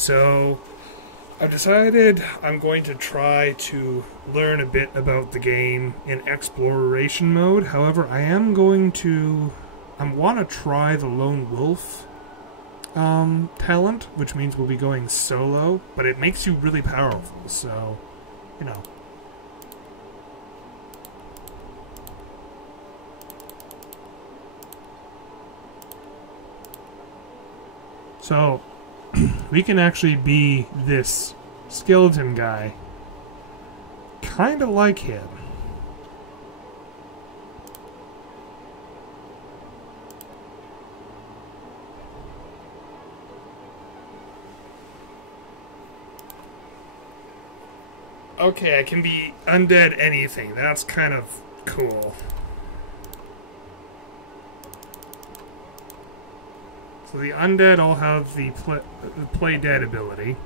So I've decided I'm going to try to learn a bit about the game in exploration mode. However, I want to try the Lone Wolf talent, which means we'll be going solo, but it makes you really powerful, so, you know. So, we can actually be this skeleton guy. Kind of like him. Okay, I can be undead anything. That's kind of cool. So the undead all have the play dead ability.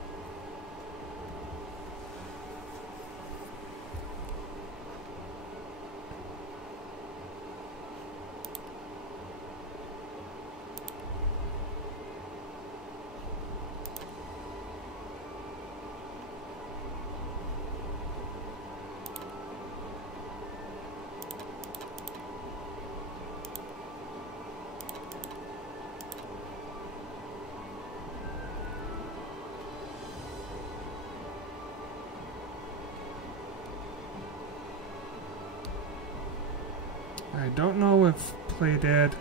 I don't know if play dead...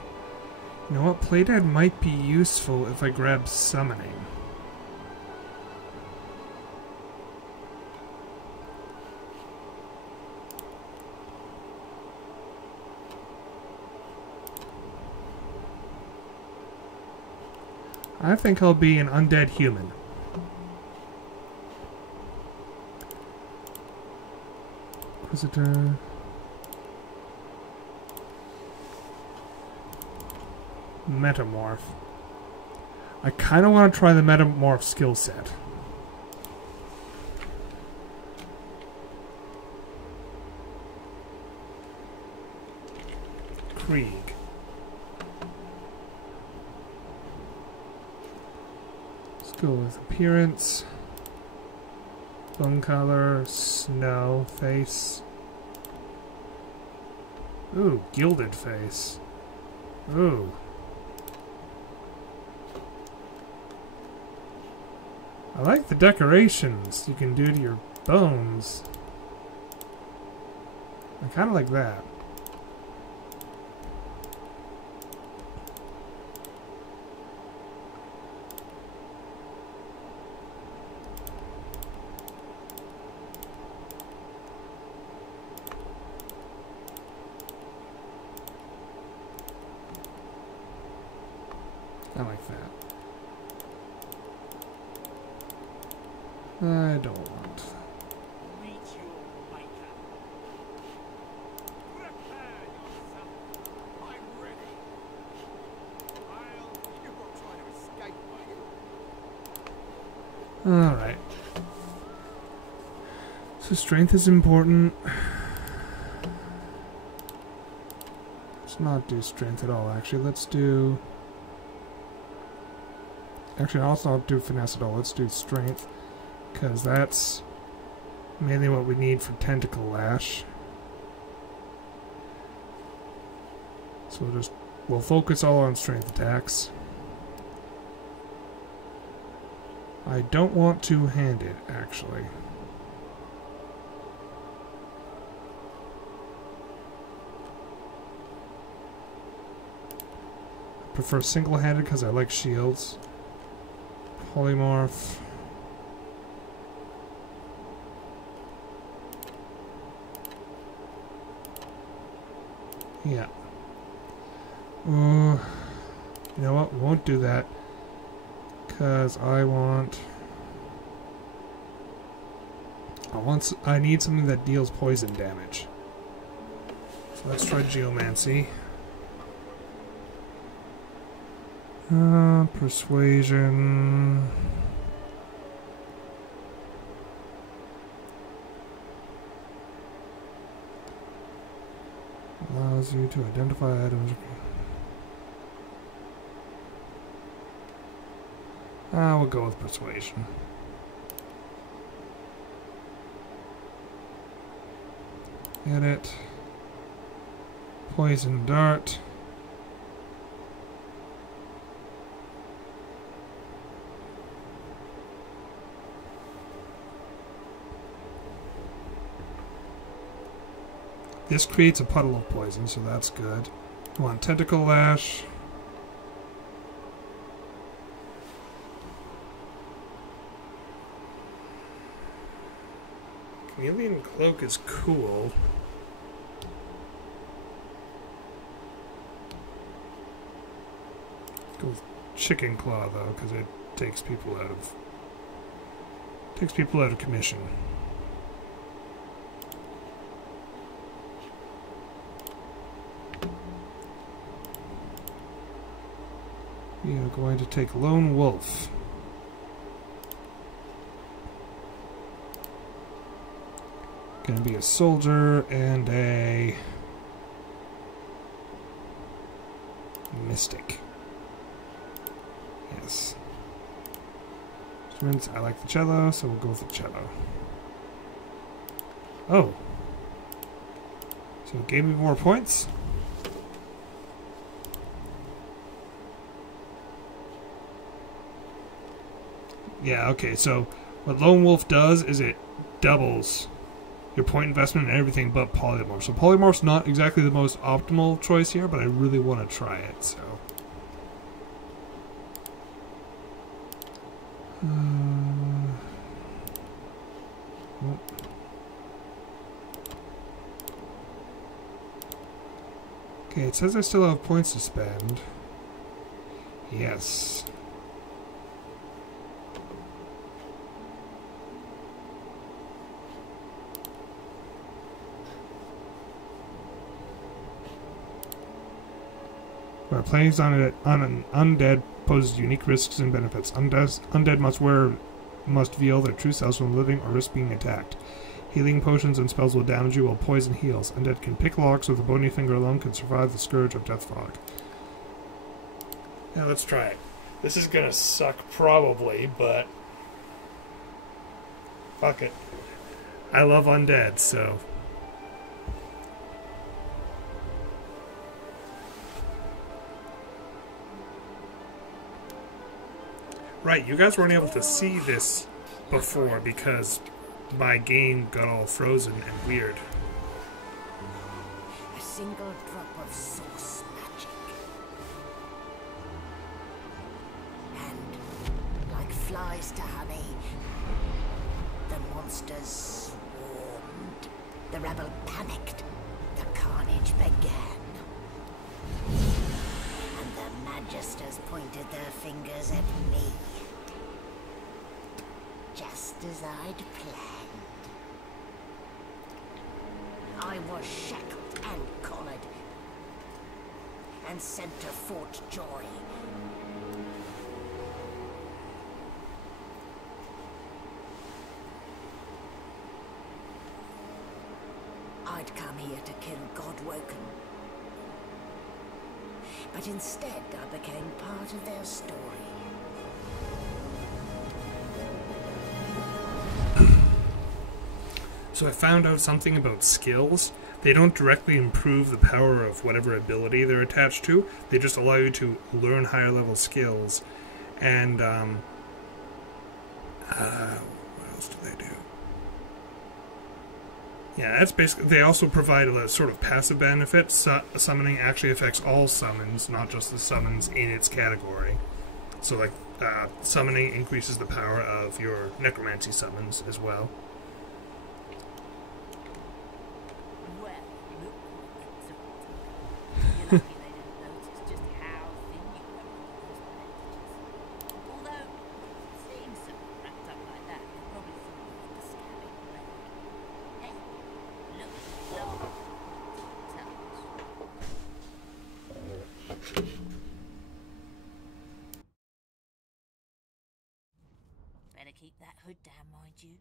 You know what? Play dead might be useful if I grab summoning. I think I'll be an undead human. Inquisitor... Metamorph. I kind of want to try the Metamorph skill set. Krieg. Let's go with appearance. Bone color. Snow. Face. Ooh, gilded face. Ooh. I like the decorations you can do to your bones. I kind of like that. I like that. I don't want. Meet your maker. Prepare yourself. I'm ready. You're not trying to escape, are you? Alright. So strength is important. Let's not do strength at all, actually. Let's do... Actually, I'll also not do finesse at all. Let's do strength. Because that's mainly what we need for Tentacle Lash. So we'll focus all on strength attacks. I don't want two-handed, actually. I prefer single-handed because I like shields. Polymorph. Yeah. You know what? We won't do that. Because I need something that deals poison damage. So let's try Geomancy. Persuasion. Allows you to identify items. We'll go with persuasion. Edit. Poison dart. This creates a puddle of poison, so that's good. We want tentacle lash. Chameleon cloak is cool. Go with chicken claw though, because it takes people out of commission. We are going to take Lone Wolf. Going to be a soldier and a mystic. Yes. Instruments, I like the cello, so we'll go with the cello. Oh. So it gave me more points? Yeah, okay, so what Lone Wolf does is it doubles your point investment and everything but polymorph. So polymorph's not exactly the most optimal choice here, but I really want to try it, so. Okay, it says I still have points to spend. Yes. Playing on an undead poses unique risks and benefits. Undead must veil their true selves when living or risk being attacked. Healing potions and spells will damage you while poison heals. Undead can pick locks with a bony finger alone, can survive the scourge of death fog. Yeah, let's try it. This is gonna suck probably, but fuck it. I love undead, so. Right, you guys weren't able to see this before because my game got all frozen and weird. A single drop of source magic. And, like flies to honey, the monsters swarmed. The rebel panicked. The carnage began. And the magisters pointed their fingers at me. Just as I'd planned. I was shackled and collared and sent to Fort Joy. I'd come here to kill Godwoken. But instead I became part of their story. So I found out something about skills. They don't directly improve the power of whatever ability they're attached to. They just allow you to learn higher level skills. And, what else do they do? Yeah, that's basically... They also provide a sort of passive benefit. Summoning actually affects all summons, not just the summons in its category. So, like, summoning increases the power of your necromancy summons as well. Better keep that hood down, mind you.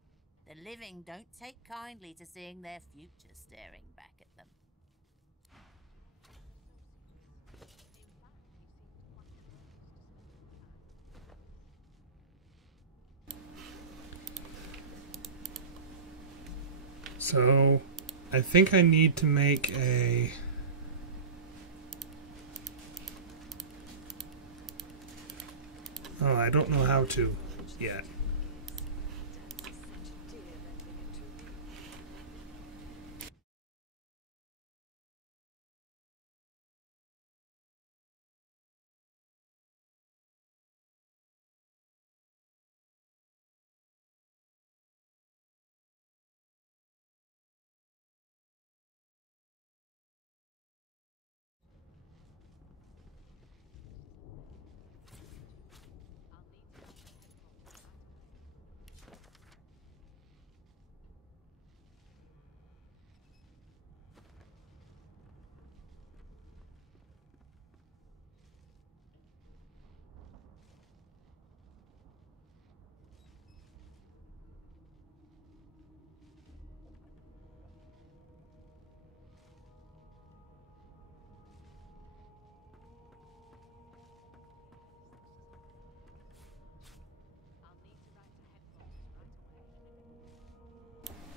The living don't take kindly to seeing their future staring back at them. So, I think I need to make a... Oh, I don't know how to yet.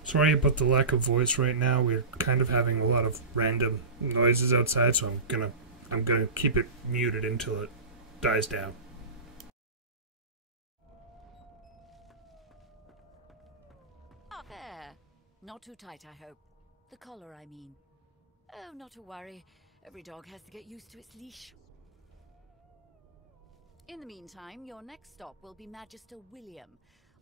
Sorry about the lack of voice right now. We're kind of having a lot of random noises outside, so I'm gonna keep it muted until it dies down. Up there. Not too tight, I hope. The collar, I mean. Oh, not to worry. Every dog has to get used to its leash. In the meantime, your next stop will be Magister William.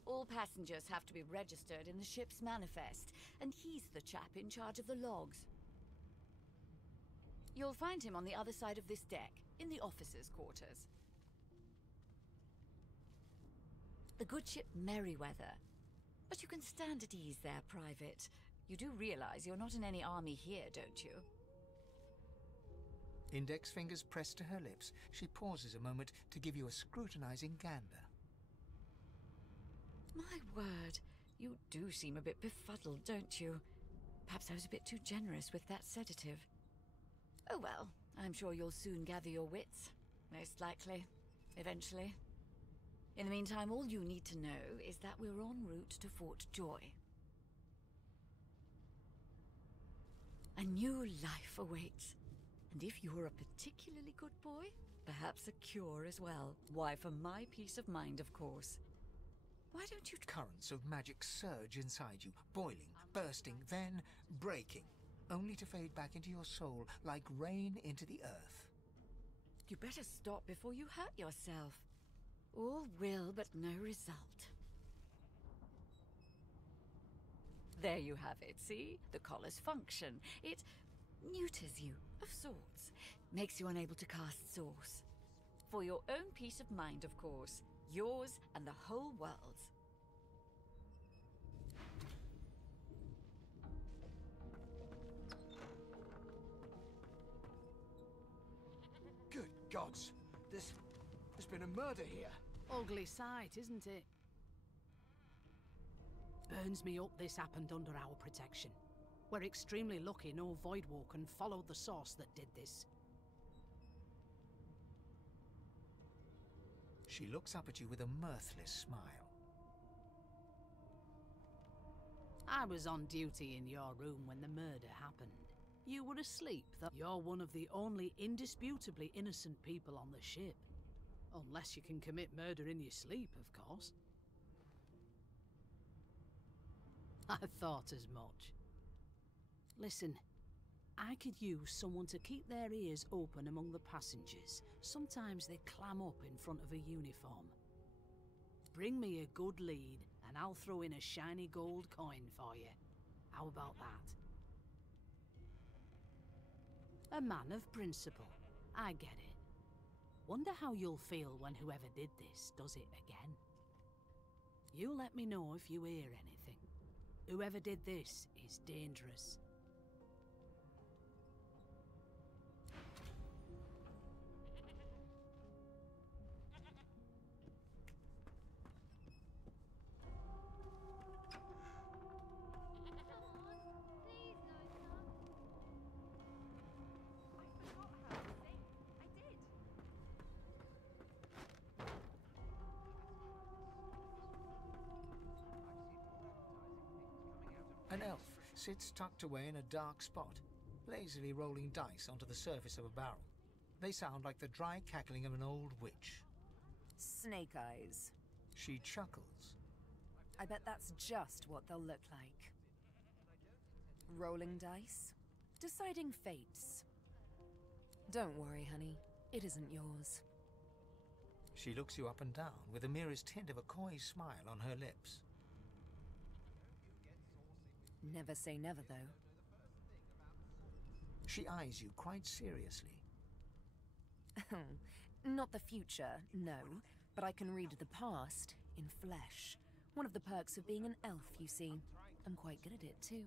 All passengers have to be registered in the ship's manifest, and he's the chap in charge of the logs. You'll find him on the other side of this deck, in the officers' quarters. The good ship Merryweather. But you can stand at ease there, Private. You do realize you're not in any army here, don't you? Index fingers pressed to her lips, she pauses a moment to give you a scrutinizing gander. My word, you do seem a bit befuddled, don't you? Perhaps I was a bit too generous with that sedative. Oh well, I'm sure you'll soon gather your wits. Most likely. Eventually. In the meantime, all you need to know is that we're en route to Fort Joy. A new life awaits. And if you're a particularly good boy, perhaps a cure as well. Why, for my peace of mind, of course. Why don't you... Currents of magic surge inside you, boiling, bursting, then breaking, only to fade back into your soul like rain into the earth. You better stop before you hurt yourself. All will, but no result. There you have it, see? The collar's function. It neuters you, of sorts. Makes you unable to cast source. For your own peace of mind, of course. Yours and the whole world's. Good gods! There's been a murder here. Ugly sight, isn't it? Burns me up this happened under our protection. We're extremely lucky no Voidwalker followed the source that did this. She looks up at you with a mirthless smile. I was on duty in your room when the murder happened. You were asleep, though. You're one of the only indisputably innocent people on the ship. Unless you can commit murder in your sleep, of course. I thought as much. Listen, I could use someone to keep their ears open among the passengers. Sometimes they clam up in front of a uniform. Bring me a good lead, and I'll throw in a shiny gold coin for you. How about that? A man of principle. I get it. Wonder how you'll feel when whoever did this does it again. You let me know if you hear anything. Whoever did this is dangerous. An elf, sits tucked away in a dark spot, lazily rolling dice onto the surface of a barrel. They sound like the dry cackling of an old witch. Snake eyes. She chuckles. I bet that's just what they'll look like. Rolling dice. Deciding fates. Don't worry, honey. It isn't yours. She looks you up and down with the merest hint of a coy smile on her lips. Never say never, though. She eyes you quite seriously. Not the future, no, but I can read the past in flesh. One of the perks of being an elf, you see. I'm quite good at it, too.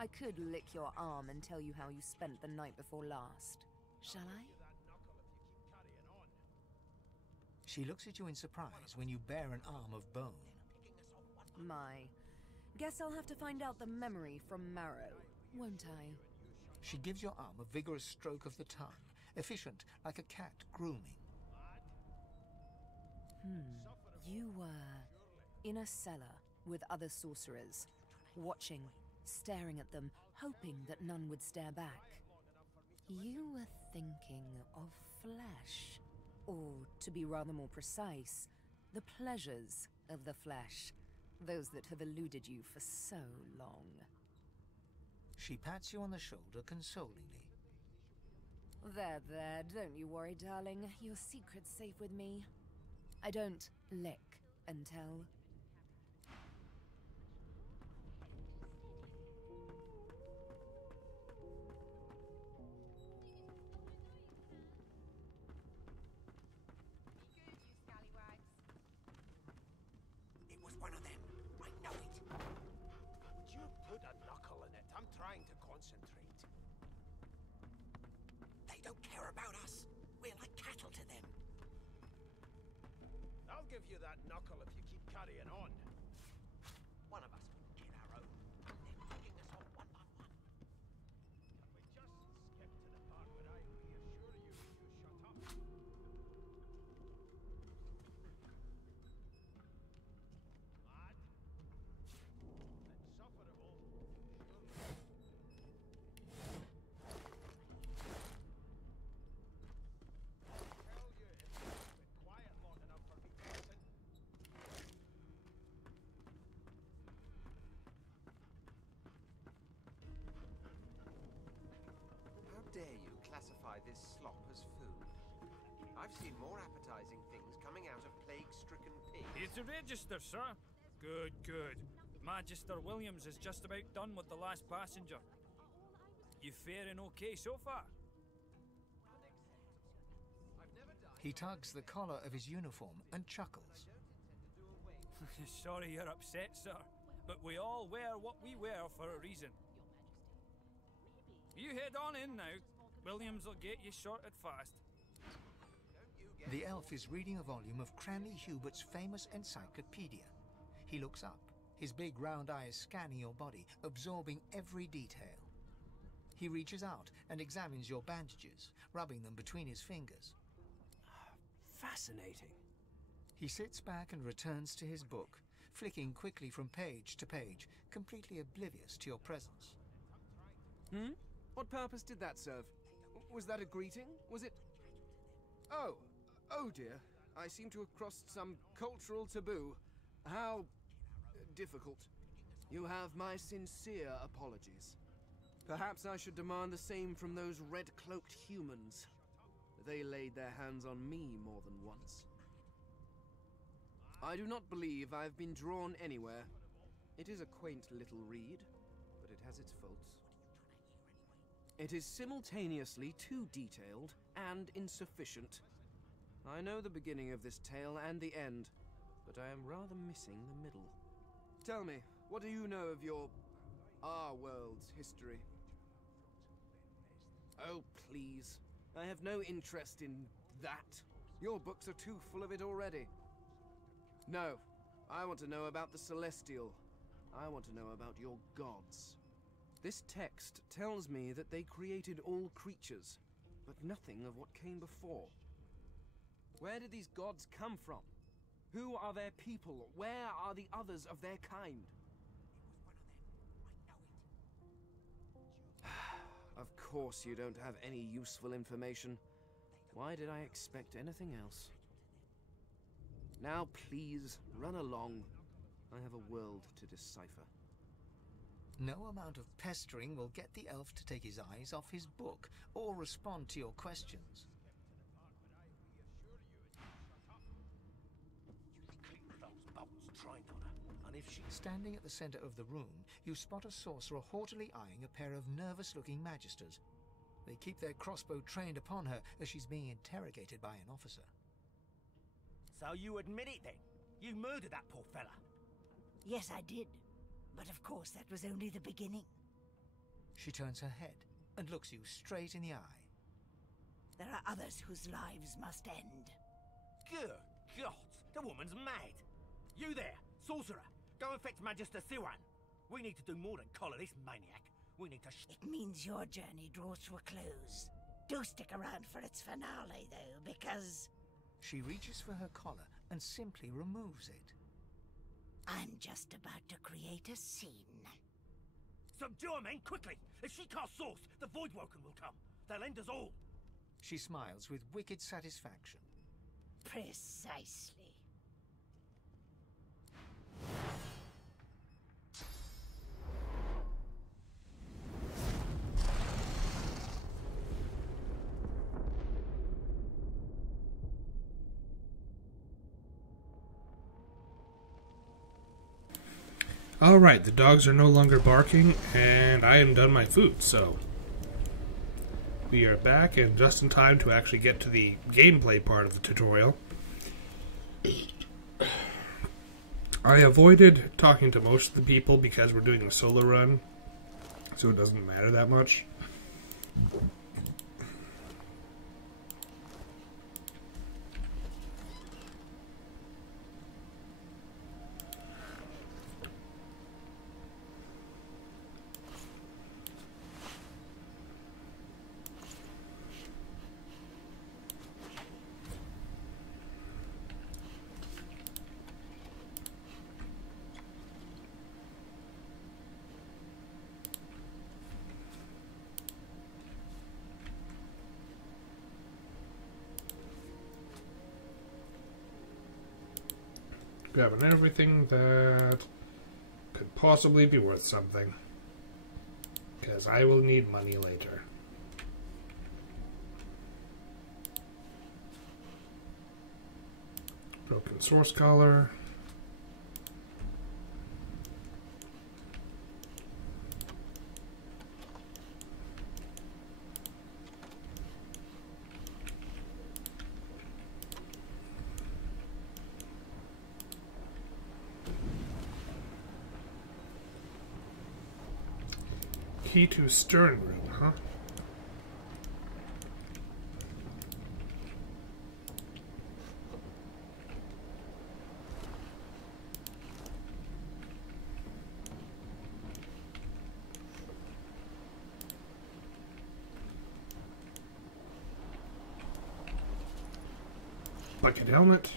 I could lick your arm and tell you how you spent the night before last. Shall I? She looks at you in surprise when you bare an arm of bone. My. Guess I'll have to find out the memory from Marrow, won't I? She gives your arm a vigorous stroke of the tongue, efficient like a cat grooming. You were in a cellar with other sorcerers, watching, staring at them, hoping that none would stare back. You were thinking of flesh. Or, to be rather more precise, the pleasures of the flesh. Those that have eluded you for so long. She pats you on the shoulder consolingly. There, don't you worry, darling. Your secret's safe with me. I don't lick and tell. It was one of them. I know it. Would you put a knuckle in it? I'm trying to concentrate. They don't care about us. We're like cattle to them. I'll give you that knuckle if you keep carrying on. One of us will get our own. They're picking us off one by one. We just skipped to the part where I reassure you if you shut up. Mad? Insufferable. Surely. Tell you if you've been quiet long enough for me to listen. How dare you classify this slop as food? I've seen more appetizing things coming out of plague-stricken pigs. Here to register, sir. Good, good. Magister Williams is just about done with the last passenger. You faring okay so far? He tugs the collar of his uniform and chuckles. Sorry you're upset, sir. But we all wear what we wear for a reason. You head on in now. Williams will get you sorted fast. The elf is reading a volume of Cranley Hubert's famous encyclopedia. He looks up, his big round eyes scanning your body, absorbing every detail. He reaches out and examines your bandages, rubbing them between his fingers. Fascinating. He sits back and returns to his book, flicking quickly from page to page, completely oblivious to your presence. What purpose did that serve? Was that a greeting? Was it... Oh dear. I seem to have crossed some cultural taboo. How... difficult. You have my sincere apologies. Perhaps I should demand the same from those red-cloaked humans. They laid their hands on me more than once. I do not believe I've been drawn anywhere. It is a quaint little read, but it has its faults. It is simultaneously too detailed and insufficient. I know the beginning of this tale and the end, but I am rather missing the middle. Tell me, what do you know of our world's history? Oh, please. I have no interest in that. Your books are too full of it already. No, I want to know about the Celestial. I want to know about your gods. This text tells me that they created all creatures, but nothing of what came before. Where did these gods come from? Who are their people? Where are the others of their kind? Of course you don't have any useful information. Why did I expect anything else? Now please, run along. I have a world to decipher. No amount of pestering will get the elf to take his eyes off his book or respond to your questions. Standing at the center of the room, you spot a sorcerer haughtily eyeing a pair of nervous-looking magisters. They keep their crossbow trained upon her as she's being interrogated by an officer. So you admit it then? You murdered that poor fella? Yes, I did. But of course that was only the beginning. She turns her head and looks you straight in the eye. There are others whose lives must end. Good God, the woman's mad. You there, sorcerer, go and fetch Magister Siwan. We need to do more than collar this maniac. We need to It means your journey draws to a close. Do stick around for its finale, though, because... She reaches for her collar and simply removes it. I'm just about to create a scene. Subdue her, men, quickly! If she casts Source, the Voidwoken will come. They'll end us all. She smiles with wicked satisfaction. Precisely. Alright, the dogs are no longer barking, and I am done my food, so... We are back, and just in time to actually get to the gameplay part of the tutorial. I avoided talking to most of the people because we're doing a solo run, so it doesn't matter that much. Grabbing everything that could possibly be worth something, because I will need money later. Broken source collar. Key to Stern Room, huh? Bucket helmet.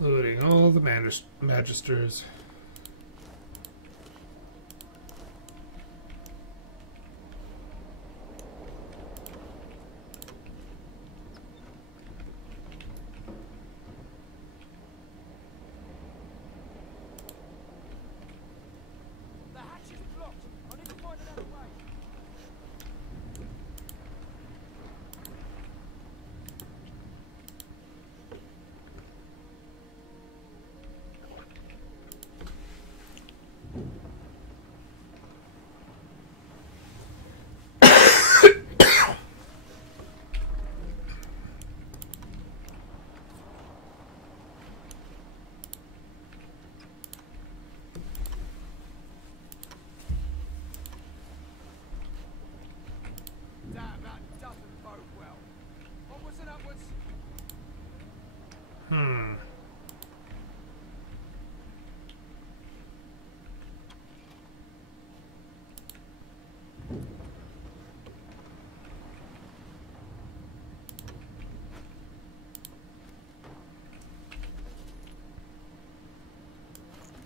Loading all the magisters. The hatch is blocked. I need to find another way.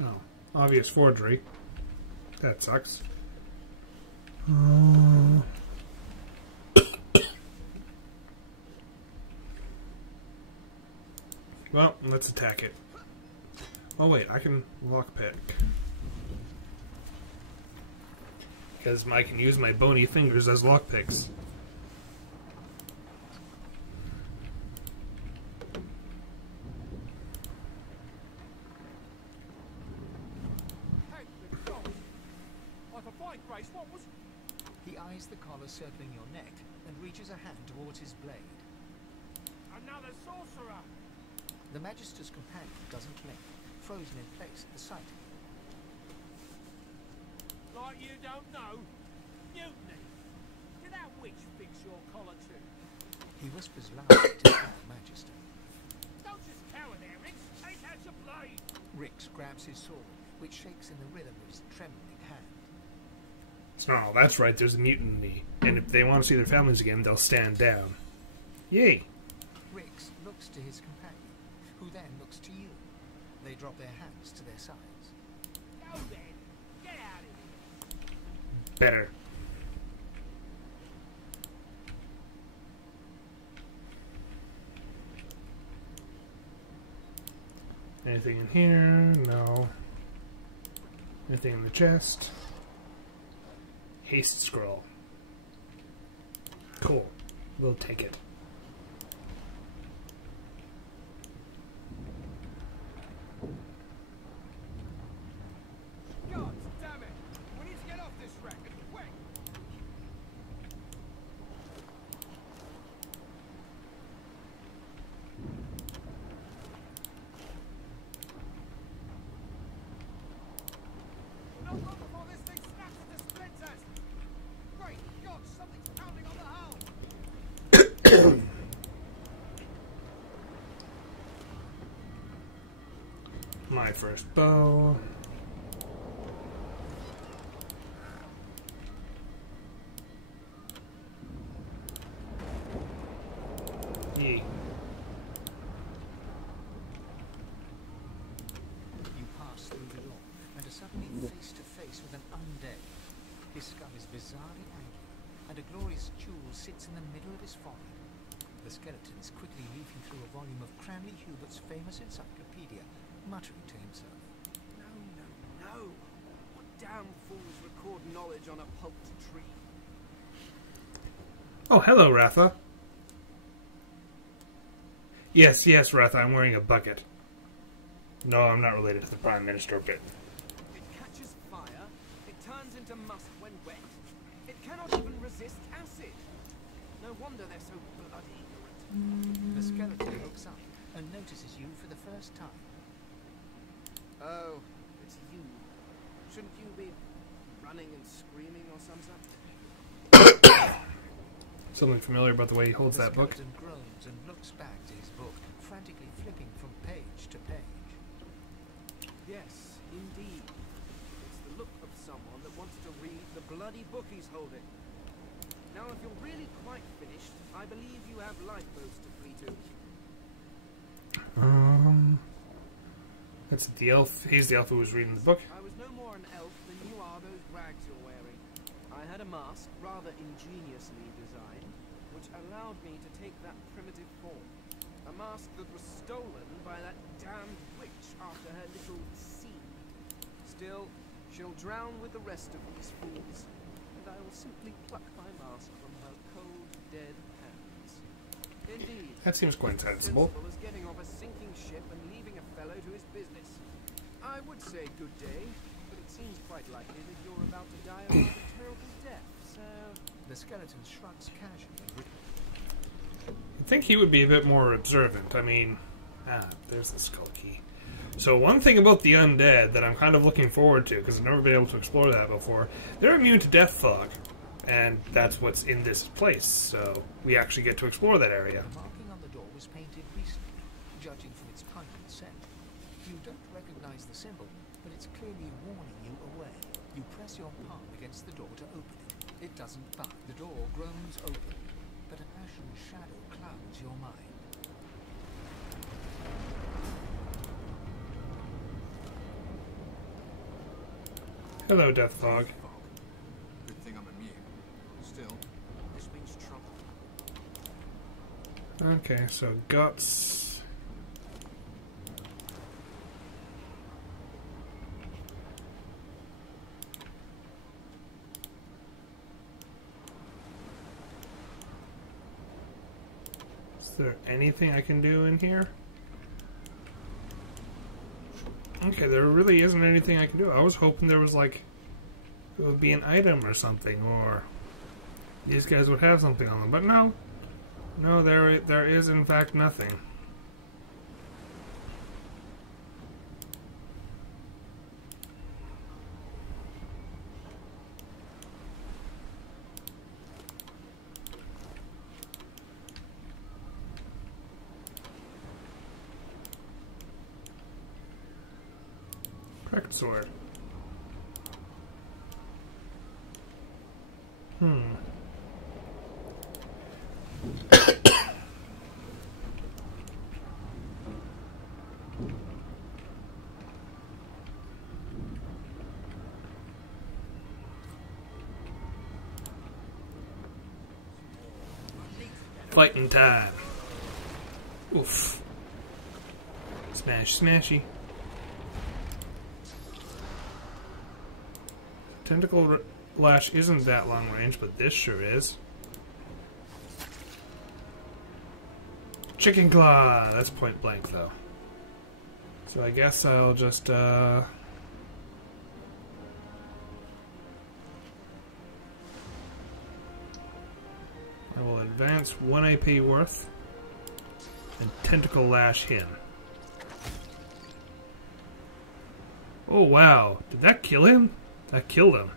Oh, obvious forgery. That sucks. Well, let's attack it. Oh wait, I can lockpick. Because I can use my bony fingers as lockpicks. He eyes the collar circling your neck and reaches a hand towards his blade. Another sorcerer! The Magister's companion doesn't blink, frozen in place at the sight. Like you don't know? Mutiny! Did that witch fix your collar too? He whispers loudly to the Magister. Don't just cower there, Rix! Take out your blade! Rix grabs his sword, which shakes in the rhythm of his trembling hand. Oh, that's right, there's a mutiny. And if they want to see their families again, they'll stand down. Yay! Rix looks to his companion, who then looks to you. They drop their hands to their sides. Go then! Get out of here! Better. Anything in here? No. Anything in the chest? Haste scroll. Cool. We'll take it. God damn it! We need to get off this wreck! Quick! Not long before this thing snaps into splinters! Great God, something's pounding on the hull! My first bow. Yee. You pass through the door and are suddenly face to face with an undead. His skull is bizarrely angular, and a glorious jewel sits in the middle of his forehead. The skeleton is quickly leafing through a volume of Cranley Hubert's famous encyclopedia, muttering to himself. No, no, no! What damn fools record knowledge on a pulped tree? Oh, hello, Ratha. Yes, yes, Ratha, I'm wearing a bucket. No, I'm not related to the Prime Minister bit. It catches fire, it turns into musk when wet, it cannot even resist acid. No wonder they're so bloody ignorant. The skeleton looks up and notices you for the first time. Oh, it's you. Shouldn't you be running and screaming or some such? Something familiar about the way he holds that book. The skeleton groans and looks back to his book, frantically flipping from page to page. Yes, indeed. It's the look of someone that wants to read the bloody book he's holding. Now, if you're really quite finished, I believe you have lifeboats to flee to. That's the elf. He's the elf who was reading the book. I was no more an elf than you are those rags you're wearing. I had a mask, rather ingeniously designed, which allowed me to take that primitive form. A mask that was stolen by that damned witch after her little scene. Still, she'll drown with the rest of these fools, and I will simply pluck my mask from her cold, dead hands. Indeed. That seems quite sensible. As getting off a sinking ship and leaving a fellow to his business. I would say good day, but it seems quite likely that you're about to die a rather terrible death, so... The skeleton shrugs casually and You'd think he would be a bit more observant. I mean, there's the skull key. So one thing about the undead that I'm kind of looking forward to, because I've never been able to explore that before, they're immune to death fog. And that's what's in this place, so we actually get to explore that area. The marking on the door was painted recently, judging from its pungent scent. You don't recognize the symbol, but it's clearly warning you away. You press your palm against the door to open it. It doesn't budge. The door groans open, but an ashen shadow clouds your mind. Hello, Death Fog. Good thing I'm immune. Still, this means trouble. Okay, so guts. Is there anything I can do in here? Okay, there really isn't anything I can do. I was hoping there was like, it would be an item or something, or these guys would have something on them, but no. No, there is in fact nothing. Cracked sword. Fighting time. Oof. Smash, smashy. Tentacle lash isn't that long range, but this sure is. Chicken claw! That's point blank, though. So I guess I'll just, I will advance 1 AP worth and tentacle lash him. Oh wow, did that kill him? That killed him.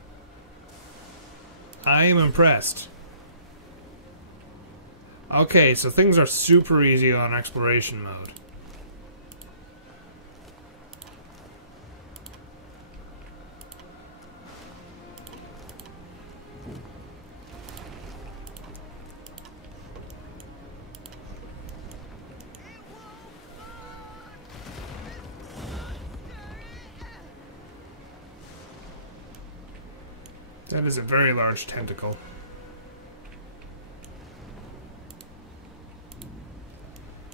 I am impressed. Okay, so things are super easy on exploration mode. That is a very large tentacle.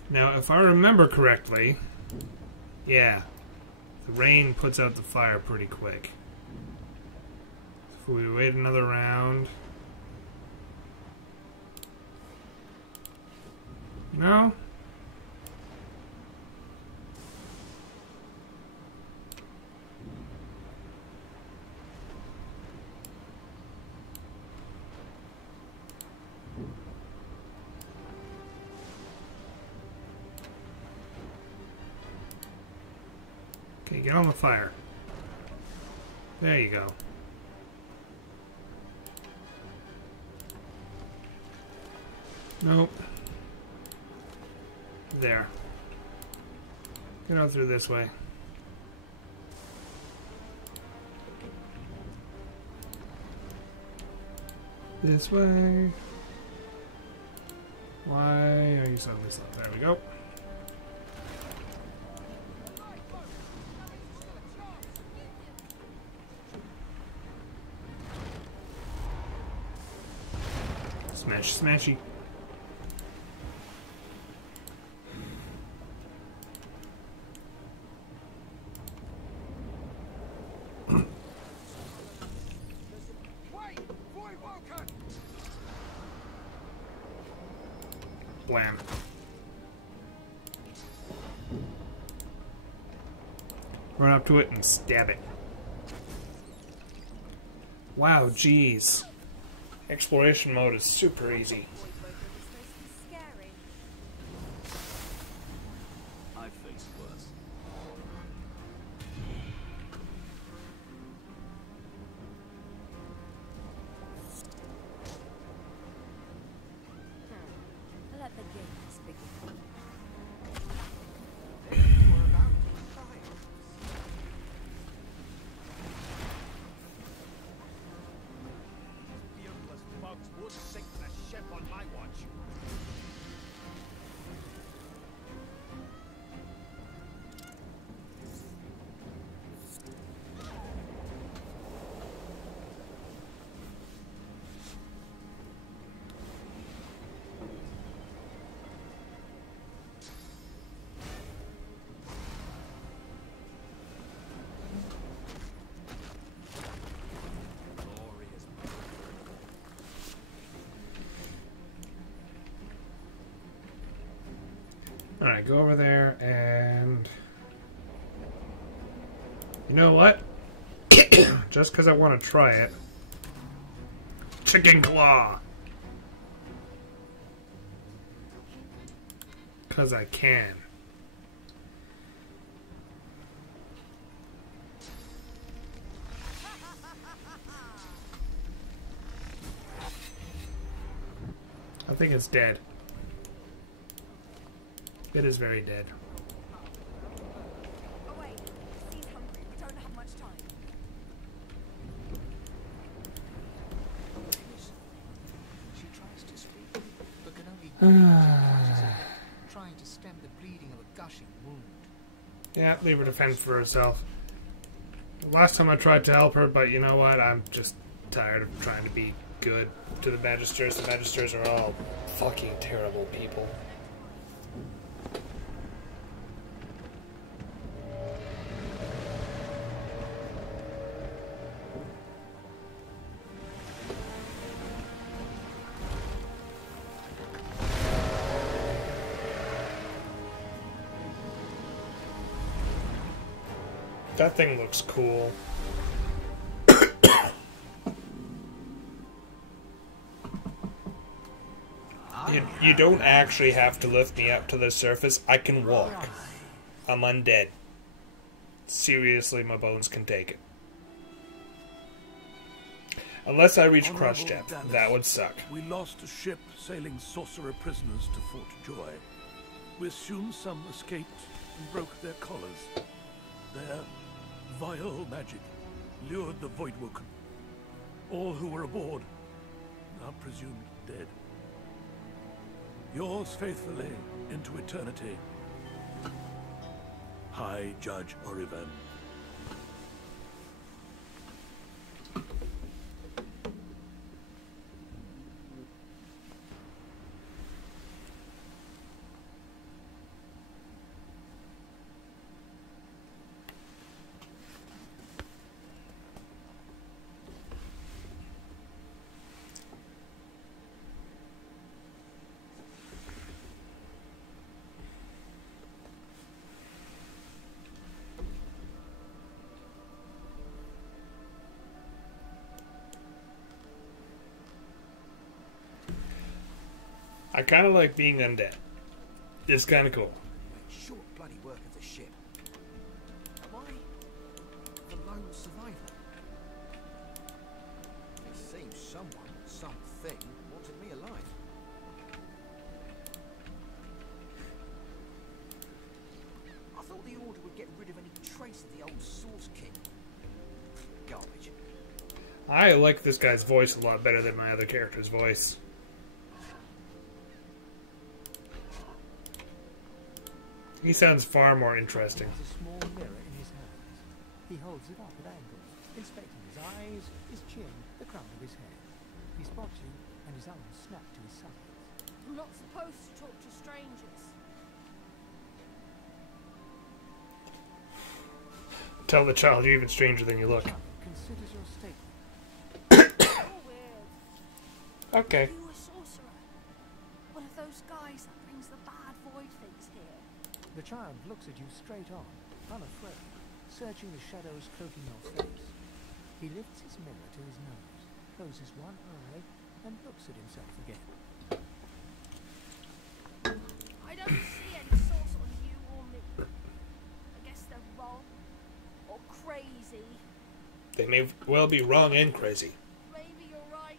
Now, if I remember correctly, yeah, the rain puts out the fire pretty quick. If we wait another round... No? Okay, get on the fire. There you go. Nope. There. Get out through this way. This way. Why are you suddenly slow? There we go. Smash, smashy. Blam. Run up to it and stab it. Wow, geez. Exploration mode is super easy. I've faced worse. Let the games begin. Beardless bugs would sink the ship on my Alright, go over there and... You know what? Just because I want to try it. Chicken claw! Because I can. I think it's dead. It is very dead. Oh wait, he's hungry. We don't have much time. She tries to speak, but can only trying to stem the bleeding of a gushing wound. Yeah, leave her to fend for herself. Last time I tried to help her, but you know what? I'm just tired of trying to be good to the Magisters. The Magisters are all fucking terrible people. That thing looks cool. You don't actually have to lift me up to the surface. I can walk. I'm undead. Seriously, my bones can take it. Unless I reach crush depth. That would suck. We lost a ship sailing sorcerer prisoners to Fort Joy. We assume some escaped and broke their collars. Their vile magic lured the Voidwoken. All who were aboard are presumed dead. Yours faithfully into eternity, High Judge Oriven. I kind of like being undead. It's kind of cool. Short bloody work of the ship. Am I the lone survivor? It seems someone, something, wanted me alive. I thought the Order would get rid of any trace of the old Source King. Garbage. I like this guy's voice a lot better than my other character's voice. He sounds far more interesting. There's a small mirror in his hands. He holds it up at angles, inspecting his eyes, his chin, the crown of his head. He spots you, and his arms snap to his sides. I'm not supposed to talk to strangers. Tell the child you're even stranger than you look. Considers your statement. Oh, weird. Okay. You a sorcerer? One of those guys that brings the bad void things here. The child looks at you straight on, unafraid, searching the shadows cloaking your face. He lifts his mirror to his nose, closes one eye, and looks at himself again. I don't see any source on you or me. I guess they're wrong. Or crazy. They may well be wrong and crazy. Maybe you're right.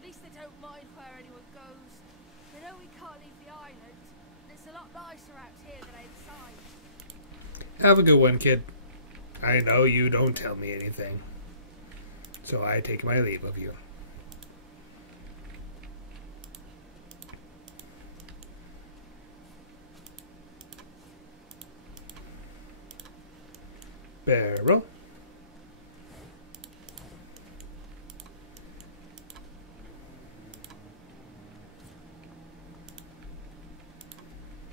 At least they don't mind where anyone goes. They know we can't leave the island. It's a lot nicer out here than outside. Have a good one, kid. I know you don't tell me anything. So I take my leave of you. Barrel.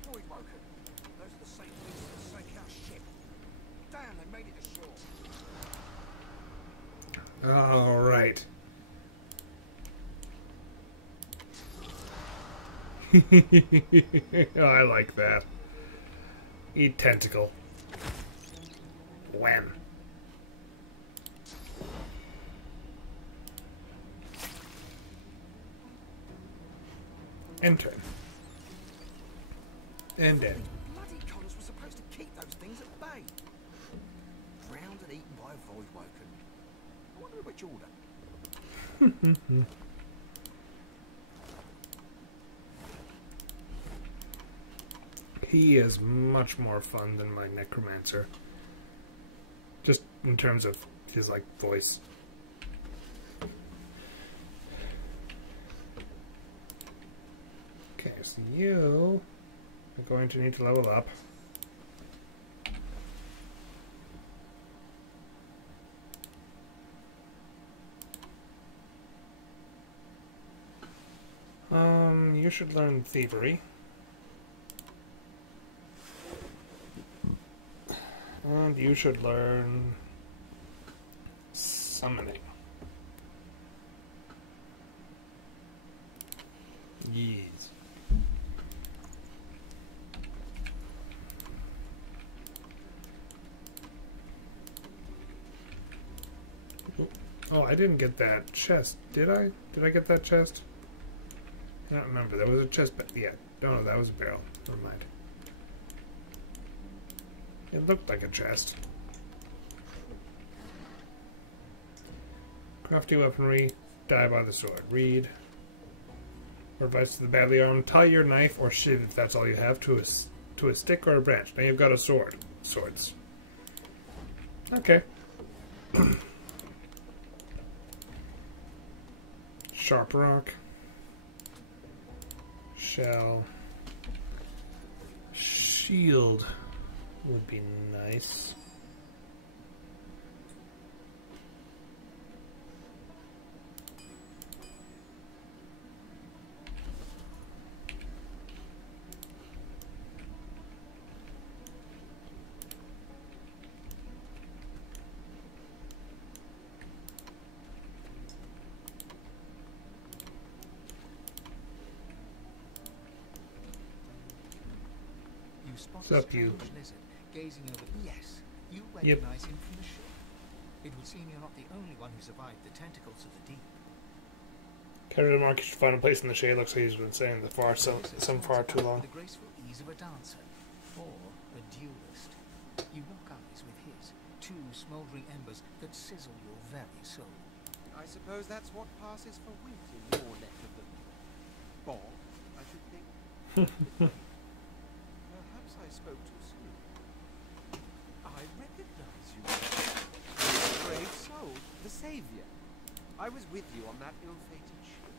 Voidwoken. Those are the same things that sank our ship. Damn, they made it ashore. All right. I like that. Eat tentacle. Wham. Enter. And dead. Bloody conners were supposed to keep those things at bay. Drowned and eaten by a void woken. I wonder which order. He is much more fun than my necromancer. Just in terms of his, like, voice. Okay, so you are going to need to level up. You should learn thievery. And you should learn summoning. Yes. Oh, I didn't get that chest, did I? Did I get that chest? I don't remember. There was a chest, but yeah. No, that was a barrel. Never mind. It looked like a chest. Crafty weaponry. Die by the sword. Read. Or advice to the badly armed. Tie your knife or shiv, if that's all you have, to a stick or a branch. Now you've got a sword. Swords. Okay. Sharp rock. Shell. Shield would be nice. What's up, you? Lizard gazing over. Yes, you Yep. recognize him from the ship. It would seem you're not the only one who survived the tentacles of the deep. Carry the mark, you should find a place in the shade. Looks like he's been saying the far some far too long. With the graceful ease of a dancer or a duelist, you lock eyes with his, two smouldering embers that sizzle your very soul. I suppose that's what passes for wit in your neck of the bog, I should think. Perhaps I spoke too soon. I recognize you. Brave soul, the Saviour. I was with you on that ill-fated ship,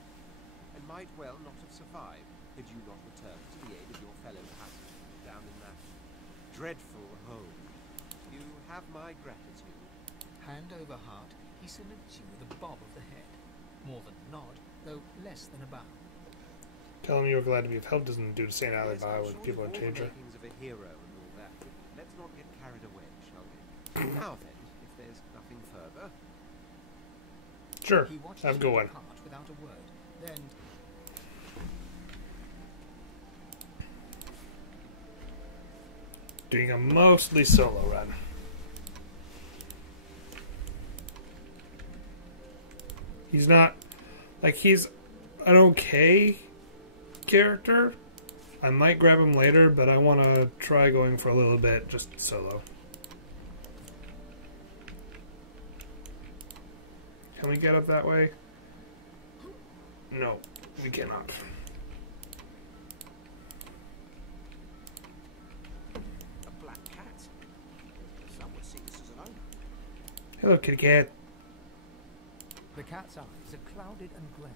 and might well not have survived had you not returned to the aid of your fellow passengers down in that dreadful hole. You have my gratitude. Hand over heart, he salutes you with a bob of the head. More than a nod, though less than a bow. Tell him you were glad to be of help doesn't do St. Alibi when people are in danger. Makings of a hero and all that. Let's not get carried away, shall we? Now then, if there's nothing further. Sure, have a good one. Without a word. Then Doing a mostly solo run. He's not like he's an okay character. I might grab him later, but I want to try going for a little bit just solo. Can we get up that way? No, we cannot. A black cat. Some would see this as an owner. Hello, kitty cat. the cat's eyes are clouded and grey,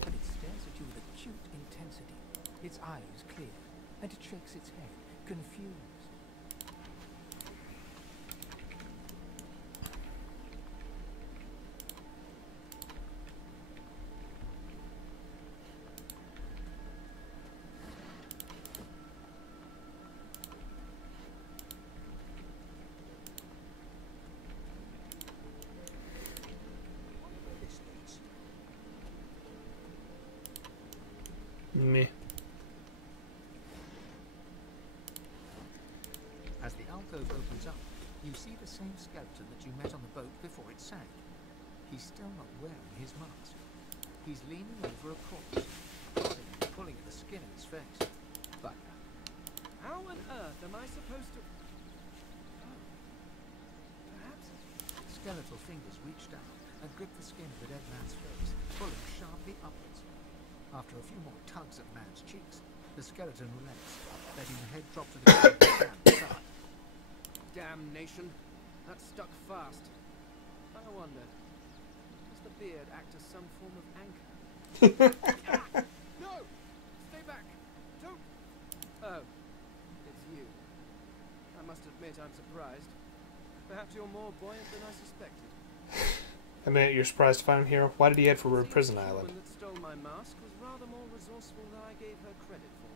but it stares at you with acute intensity. Its eyes clear, and it shakes its head, confused. Meh. You see the same skeleton that you met on the boat before it sank. He's still not wearing his mask. He's leaning over a corpse, pulling at the skin of his face. Bugger. How on earth am I supposed to... Oh. Perhaps... Skeletal fingers reach down and grip the skin of the dead man's face, pulling sharply upwards. After a few more tugs at the man's cheeks, the skeleton relents, letting the head drop to the ground and stand aside. Damnation. That stuck fast. I wonder, does the beard act as some form of anchor? No! Stay back! Don't... Oh. It's you. I must admit I'm surprised. Perhaps you're more buoyant than I suspected. I mean, you're surprised to find him here? Why did he head for a prison island? The woman that stole my mask was rather more resourceful than I gave her credit for.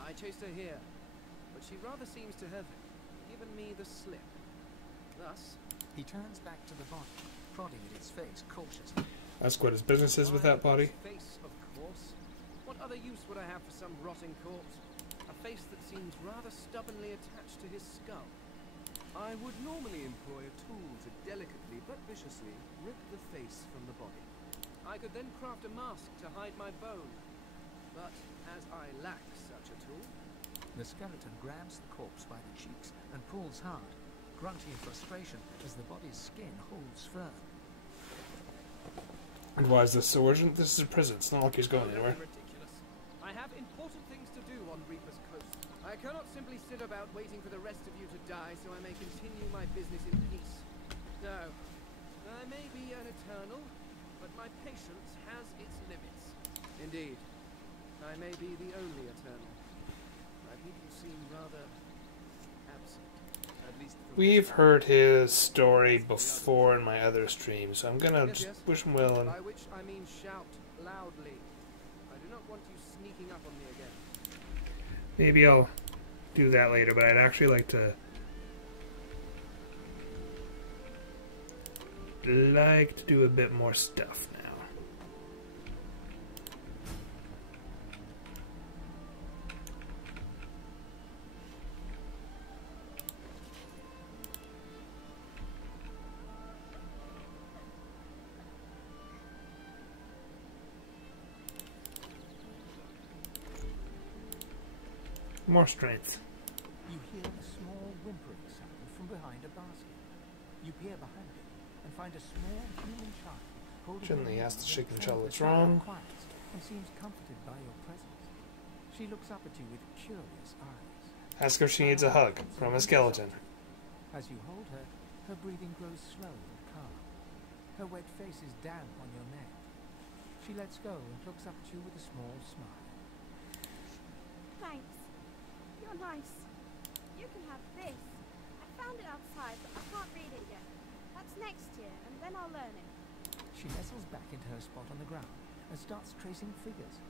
I chased her here, but she rather seems to have given me the slip. Thus, he turns back to the body, prodding at its face cautiously. Ask what his business is with that body. Face, of course. What other use would I have for some rotting corpse? A face that seems rather stubbornly attached to his skull. I would normally employ a tool to delicately but viciously rip the face from the body. I could then craft a mask to hide my bone. But as I lack such a tool... The skeleton grabs the corpse by the cheeks and pulls hard, grunting in frustration as the body's skin holds firm. And why is this so urgent? This is a prison. It's not like he's going anywhere. Ridiculous. I have important things to do on Reaper's Coast. I cannot simply sit about waiting for the rest of you to die so I may continue my business in peace. No. I may be an eternal, but my patience has its limits. Indeed. I may be the only eternal. My people seem rather absent. At least We've heard his story before in my other streams, so I'm gonna just wish him well. And by which I mean shout loudly. I do not want you sneaking up on me again. maybe I'll do that later, but I'd actually like to do a bit more stuff now. More strength. You hear a small whimpering sound from behind a basket. You peer behind it and find a small human child holding Gently her ask the knees shaken and child turns what's the child wrong. quiet and seems comforted by your presence. She looks up at you with curious eyes. Ask if she needs a hug from a skeleton. As you hold her, her breathing grows slow and calm. Her wet face is damp on your neck. She lets go and looks up at you with a small smile. Thanks. You're nice. You can have this. I found it outside, but I can't read it yet. That's next year, and then I'll learn it. She nestles back into her spot on the ground and starts tracing figures.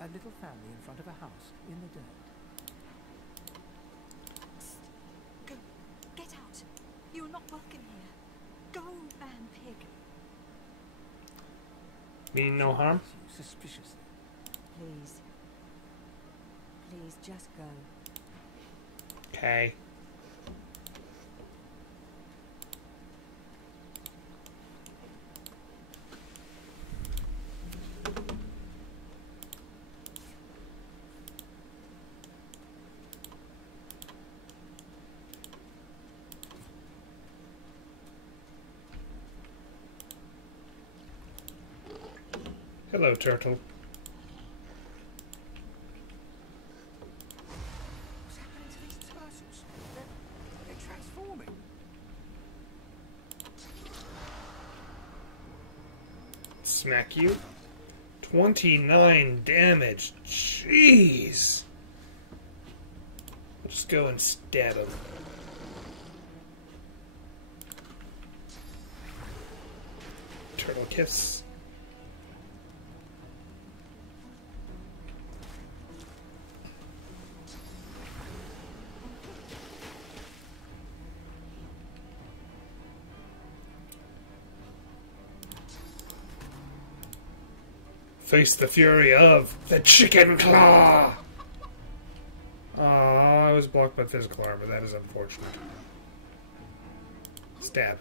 A little family in front of a house in the dirt. Go. Get out. You're not welcome here. Go, man pig. Mean no harm? Suspiciously. Please. Please, just go. Okay. Hello, turtle. What's happening to these turtles? They're transforming. Smack you. 29 damage. Jeez. I'll just go and stab him. Turtle kiss. Face the fury of the chicken claw! Aww, I was blocked by physical armor. That is unfortunate. Stab.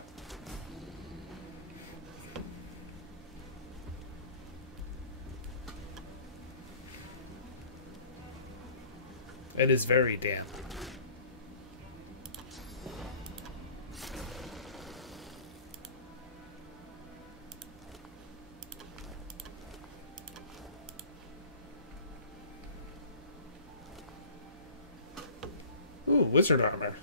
It is very damp. Ooh, wizard armor.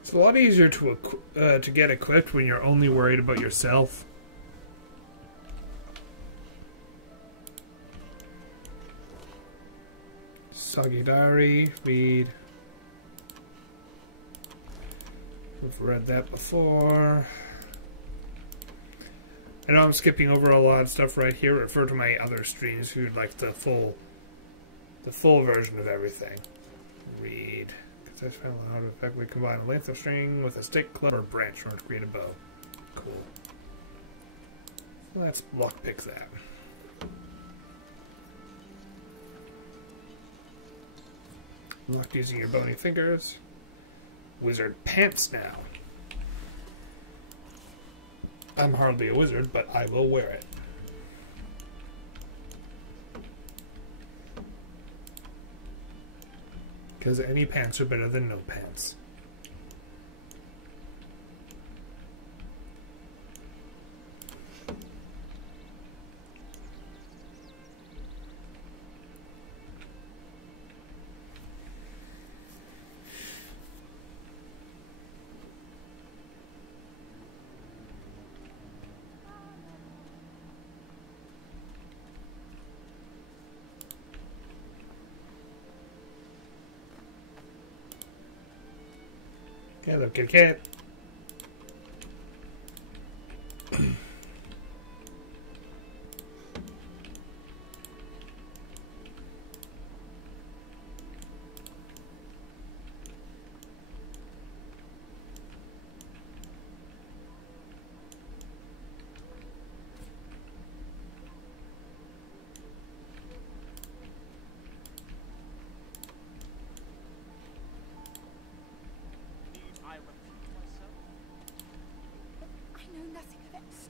It's a lot easier to get equipped when you're only worried about yourself. Soggy Diary, read. We've read that before. I know I'm skipping over a lot of stuff right here. Refer to my other streams if you'd like the full version of everything. Read. Because I found out how to effectively combine a length of string with a stick, club, or branch in order to create a bow. Cool. So let's lockpick that. Locked using your bony fingers. Wizard pants now. I'm hardly a wizard, but I will wear it. Because any pants are better than no pants. Hello, kitty cat.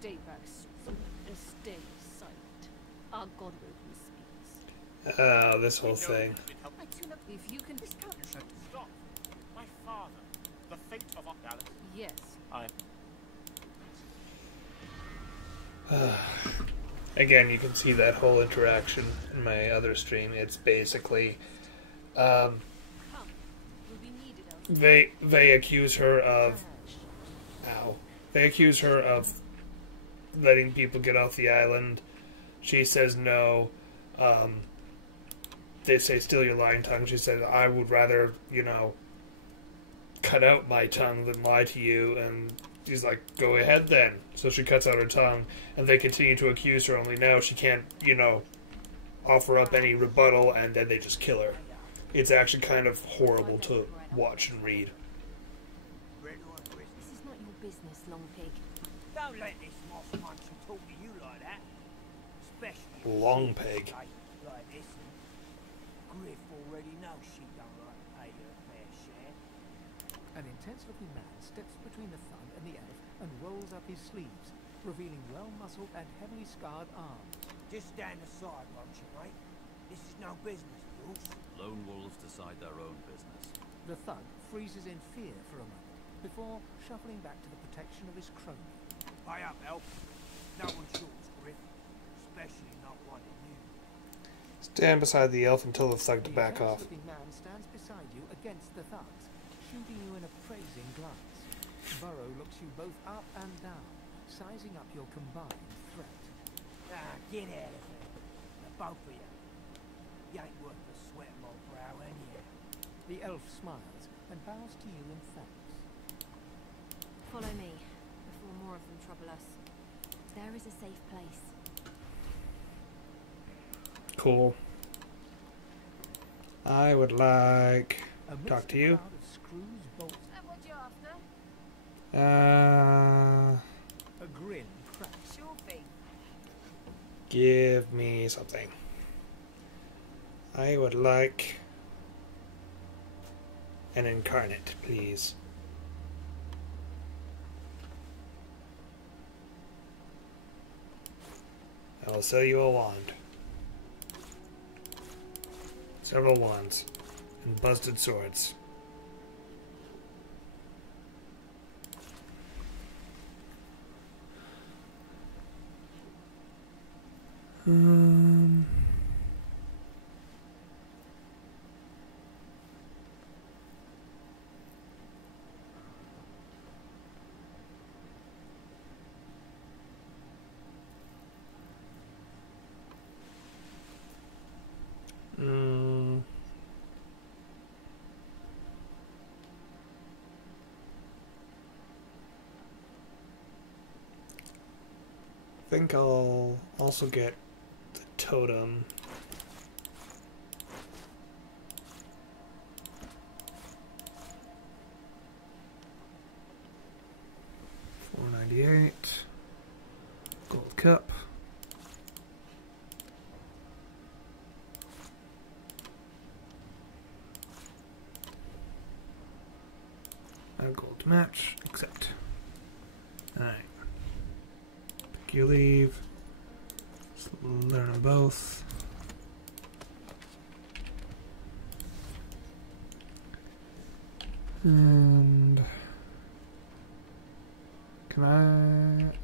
Stay back, Susan, and stay silent. Our God who speaks. Oh, this whole thing. If you can Stop! My father. The fate of Dallas. Yes. Again, you can see that whole interaction in my other stream. It's basically, they accuse her of, they accuse her of letting people get off the island. She says no. They say, steal your lying tongue. She says, I would rather, cut out my tongue than lie to you. And he's like, go ahead then. So she cuts out her tongue, and they continue to accuse her, only now she can't, offer up any rebuttal, and then they just kill her. It's actually kind of horrible to watch and read. This is not your business, Long Pig. Don't let this moss muncher talk to you like that. Especially Long Pig. like this. Griff already knows she don't like to pay her fair share. An intense-looking man steps between the thug and the elf and rolls up his sleeves, revealing well-muscled and heavily scarred arms. Just stand aside, won't you, mate? This is no business of yours. Lone wolves decide their own business. The thug freezes in fear for a moment, before shuffling back to the protection of his crony. Pay up, elf. No one shorts, Griff. Especially not one of you. Stand beside the elf and tell the thug to back off. The intense-looking man stands beside you against the thugs, shooting you an appraising glance. Burrow looks you both up and down, sizing up your combined threat. Ah, get out of here. The both of you. You ain't worth the sweat of my brow anyhow. The elf smiles and bows to you in thanks. Follow me, before more of them trouble us. There is a safe place. Cool. I would like talk to you. What you after? A grin cracks. Sure thing. Give me something. I would like an incarnate, please. I will sell you a wand. Several wands. And busted swords. Um... I think I'll also get the totem. $4.98. Gold cup. A gold match, accept. Alright. Pick your leave. Just learn them both. And can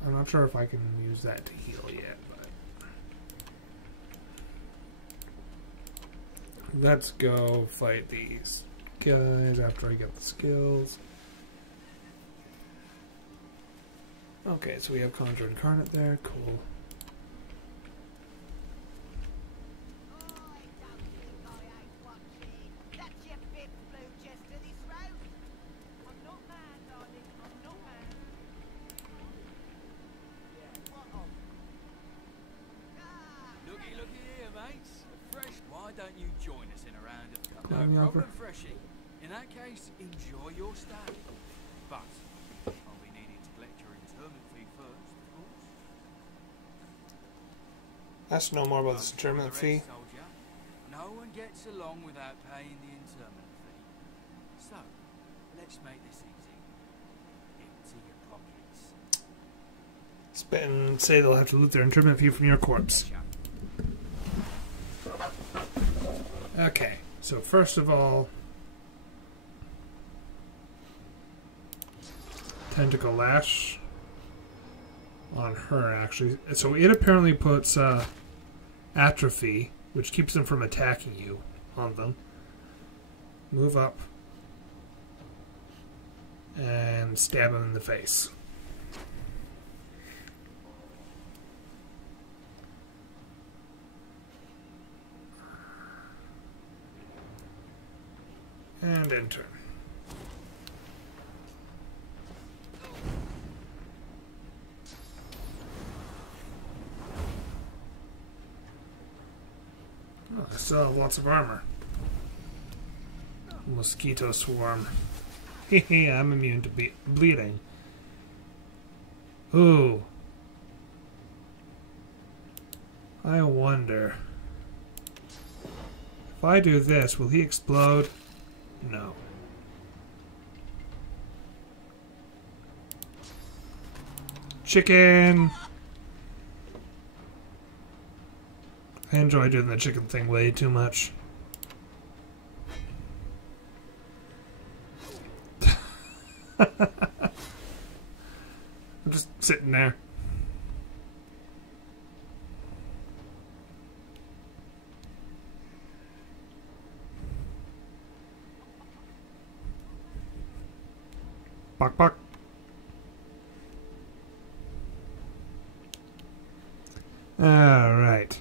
I'm not sure if I can use that to heal yet, but let's go fight these guys after I get the skills. Okay, so we have Conjure Incarnate there, cool. Looky here, mates. Fresh. Why don't you join us in a round of cup? Climbing No over. problem, Freshy. In that case, enjoy your stay. But I'll be needing to collect your interment fee first, of course. Let's know more about this interment fee. Soldier. No one gets along without paying the interment fee. So, let's make this easy. Empty your pockets. Spit and say they'll have to loot their interment fee from your corpse. Okay, so first of all, Tentacle Lash on her, actually. So it apparently puts atrophy, which keeps them from attacking you, on them. Move up and stab them in the face. And enter. Oh, I still have lots of armor. Mosquito swarm. Hehe, I'm immune to bleeding. Ooh. I wonder. If I do this, will he explode? No. Chicken! I enjoy doing the chicken thing way too much. I'm just sitting there. Bok bok. Alright.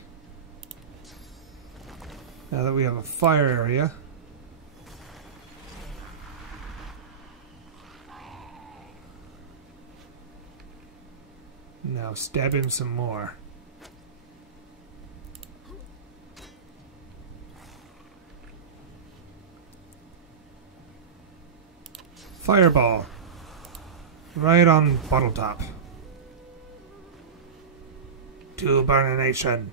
Now that we have a fire area. Now stab him some more. Fireball. Right on bottle top. To burnination.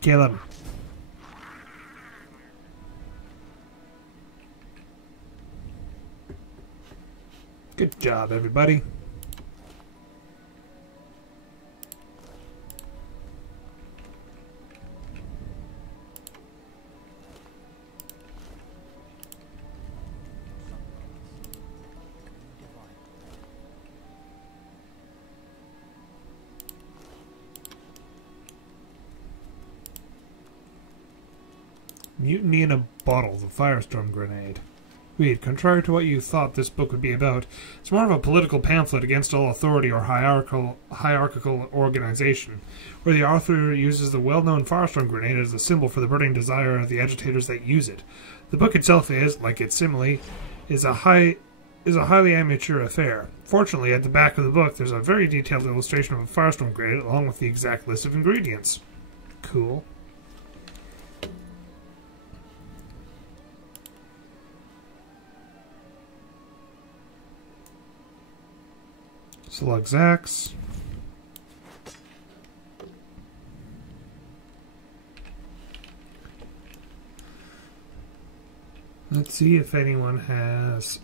Kill him. Good job, everybody. Mutiny in a Bottle, the Firestorm Grenade. Read, contrary to what you thought this book would be about, it's more of a political pamphlet against all authority or hierarchical organization, where the author uses the well-known Firestorm Grenade as a symbol for the burning desire of the agitators that use it. The book itself is, like its simile, is a highly amateur affair. Fortunately, at the back of the book, there's a very detailed illustration of a Firestorm Grenade, along with the exact list of ingredients. Cool. Slug's Axe. Let's see if anyone has...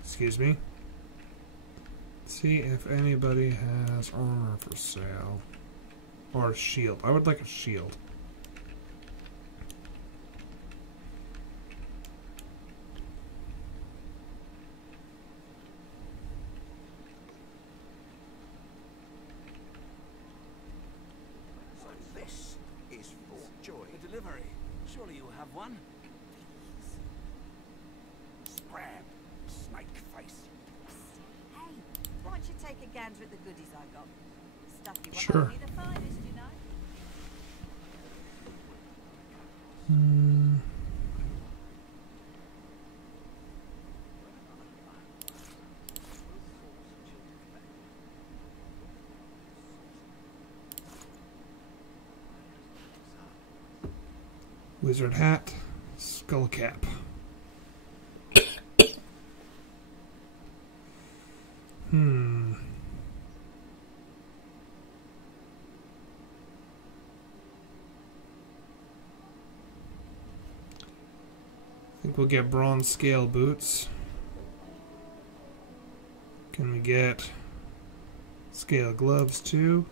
Excuse me. See if anybody has armor for sale. Or a shield. I would like a shield. This is Fort Joy. A delivery. Surely you'll have one. Scram, snake face. Hey, why don't you take a gander at the goodies I got? Stuff you want Sure. to be the finest, you know. Wizard hat, skull cap. I think we'll get bronze scale boots. Can we get scale gloves too?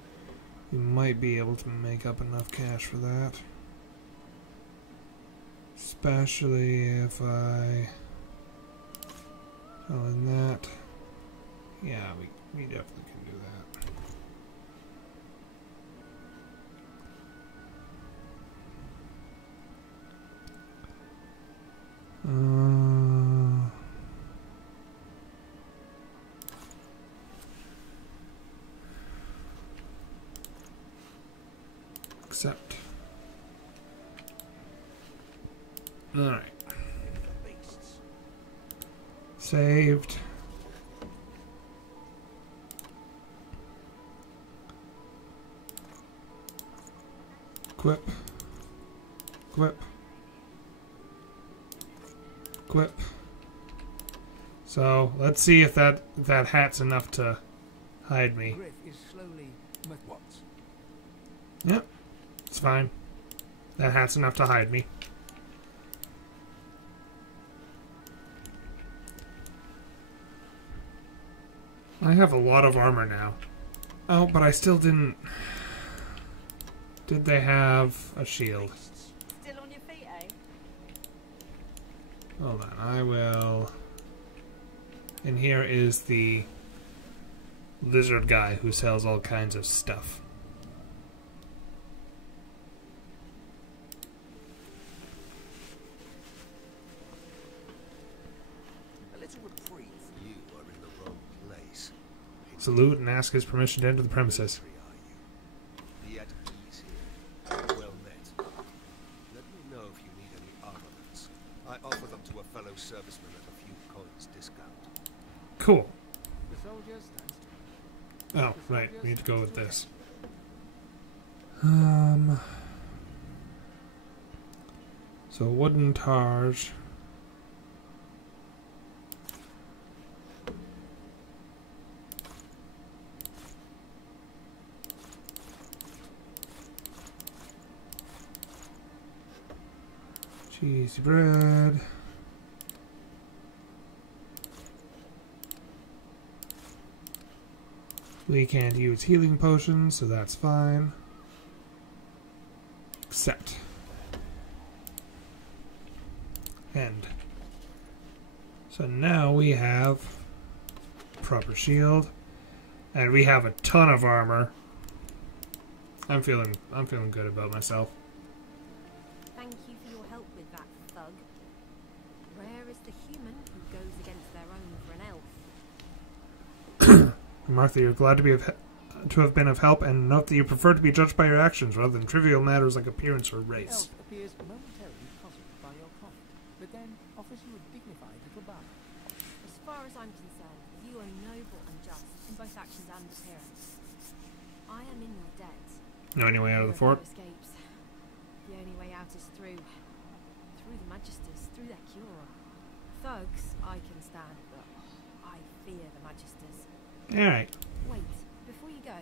We might be able to make up enough cash for that. Especially if I tell in that. Yeah, we definitely can do that. Accept. Alright. Saved. Equip. Equip. Equip. So, let's see if that hat's enough to hide me. Griff is slowly what? Yep. It's fine. That hat's enough to hide me. I have a lot of armor now. Oh, but I still didn't... Did they have a shield? Still on your feet, eh? Hold on, I will... And here is the lizard guy who sells all kinds of stuff. A little reprieve. You are in the wrong place. Salute and ask his permission to enter the premises. Be at ease here. Well met. Let me know if you need any armaments. I offer them to a fellow serviceman at a few coins discount. Cool. The soldiers stand. Oh, right. We need to go with this. So wooden Targe. Cheesy bread. We can't use healing potions, so that's fine. Accept. End. So now we have proper shield, and we have a ton of armor. I'm feeling good about myself. Thank you for your help with that, thug. Rare is the human who goes against their own for an elf. Martha, you're glad to have been of help, and note that you prefer to be judged by your actions rather than trivial matters like appearance or race. Elf appears momentarily puzzled by your comment, but then offers you a dignified little bow. As far as I'm concerned, you are noble and just in both actions and appearance. I am in your debt. Know any way out of the There are fort? no escapes. The only way out is through the Magisters, through their cure. Thugs I can stand, but I fear the Magisters. Alright. Wait, before you go,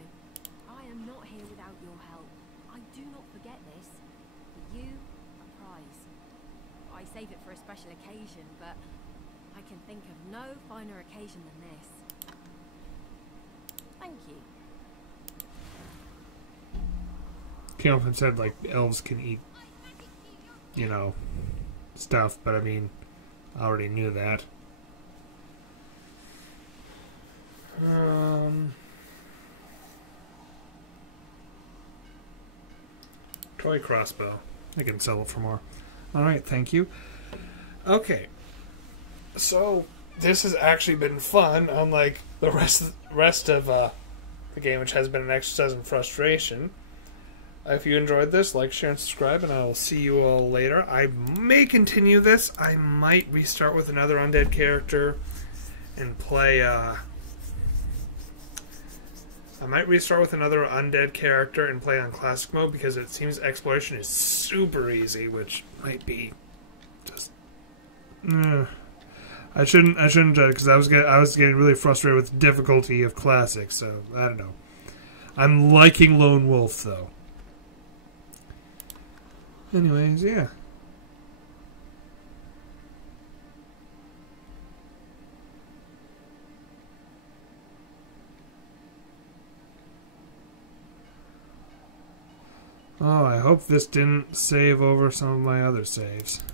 I am not here without your help. I do not forget this. For you, a prize. I save it for a special occasion, but I can think of no finer occasion than this. Thank you. Came up and said, like, elves can eat, you know, stuff, but I mean, I already knew that. Toy crossbow. I can sell it for more. Alright, thank you. Okay. So, this has actually been fun, unlike the rest of the game, which has been an exercise in frustration. If you enjoyed this, like, share, and subscribe, and I will see you all later. I may continue this. I might restart with another undead character and play, on classic mode, because it seems exploration is super easy, which might be just... I shouldn't judge it, because I was getting really frustrated with the difficulty of classic, so I don't know. I'm liking Lone Wolf, though. Anyways, yeah. Oh, I hope this didn't save over some of my other saves.